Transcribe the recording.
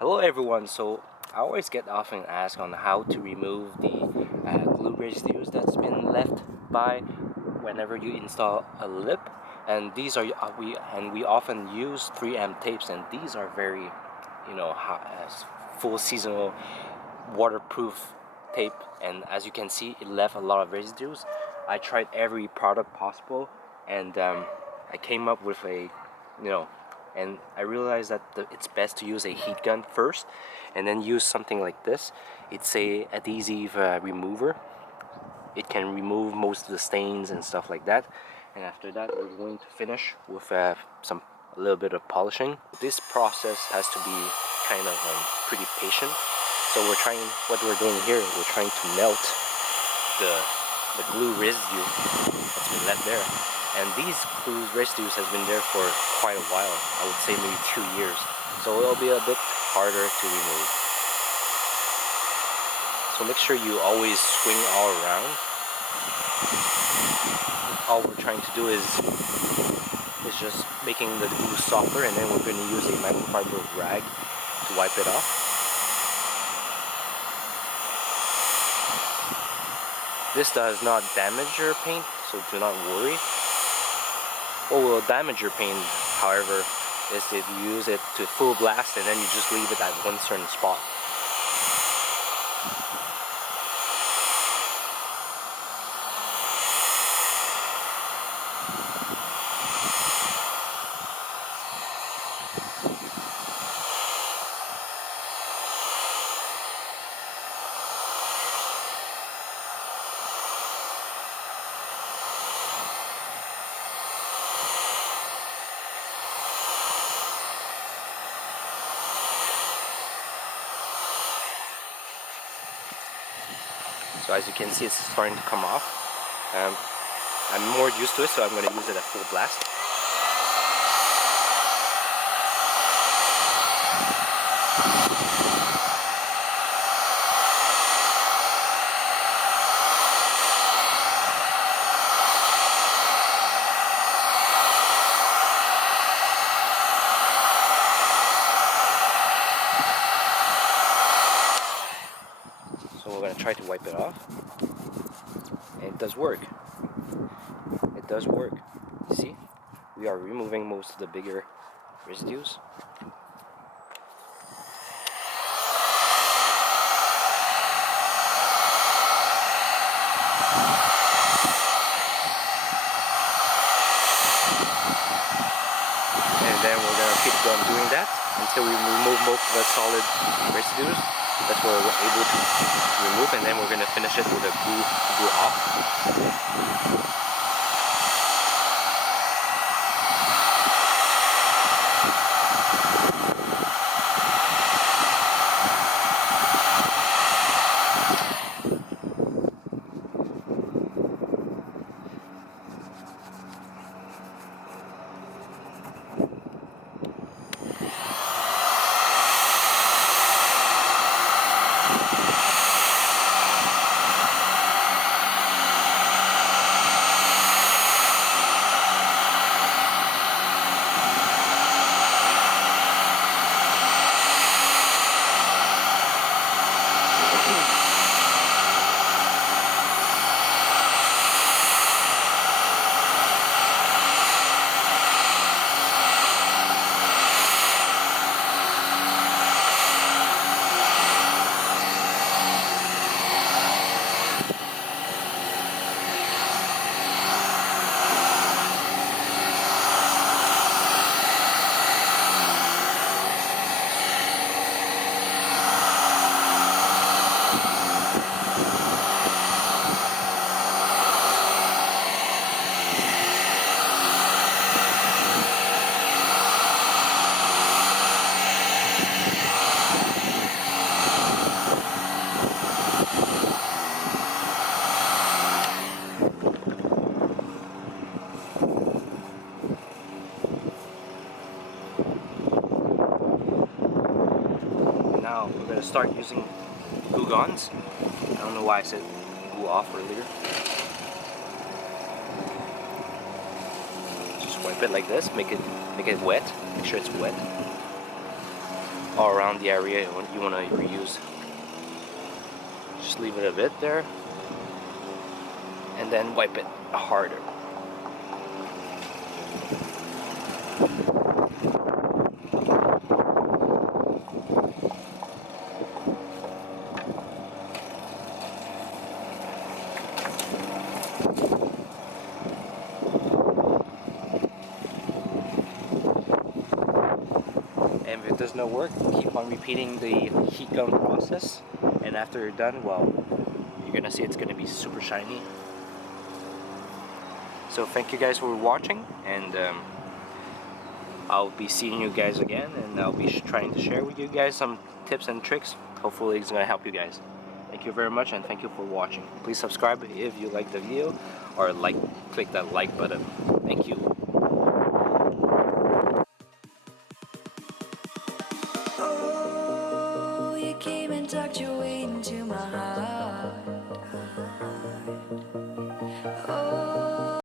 Hello everyone, so I always get often asked on how to remove the glue residues that's been left by whenever you install a lip, and these are we often use 3M tapes, and these are very full seasonal waterproof tape, and as you can see it left a lot of residues. I tried every product possible, and I came up with and I realized that it's best to use a heat gun first and then use something like this. It's a adhesive remover. It can remove most of the stains and stuff like that, and after that we're going to finish with a little bit of polishing. This process has to be kind of pretty patient, so what we're doing here, we're trying to melt the glue residue that's been left there. And these glue residues has been there for quite a while. I would say maybe 2 years. So it'll be a bit harder to remove. So make sure you always swing all around. All we're trying to do is just making the glue softer, and then we're going to use a microfiber rag to wipe it off. This does not damage your paint, so do not worry. What will damage your paint, however, is if you use it to full blast and then you just leave it at one certain spot. So as you can see, it's starting to come off. I'm more used to it, so I'm going to use it at full blast. So we're going to try to wipe it off. And it does work. It does work. You see? We are removing most of the bigger residues. And then we're going to keep on doing that until we remove most of the solid residues that we're able to remove, and then we're going to finish it with a glue off. Now we're going to start using glue guns. I don't know why I said glue off earlier. Just wipe it like this, make it wet, make sure it's wet. all around the area you want to reuse. Just leave it a bit there, and then wipe it harder. And if it does not work, keep on repeating the heat gun process, and after you're done, well, you're gonna see it's gonna be super shiny. So thank you guys for watching, and I'll be seeing you guys again, and I'll be trying to share with you guys some tips and tricks. Hopefully it's gonna help you guys. Thank you very much, and thank you for watching. Please subscribe if you like the video, or click that like button. Thank you. Oh, you came and tucked your way into my heart. Oh,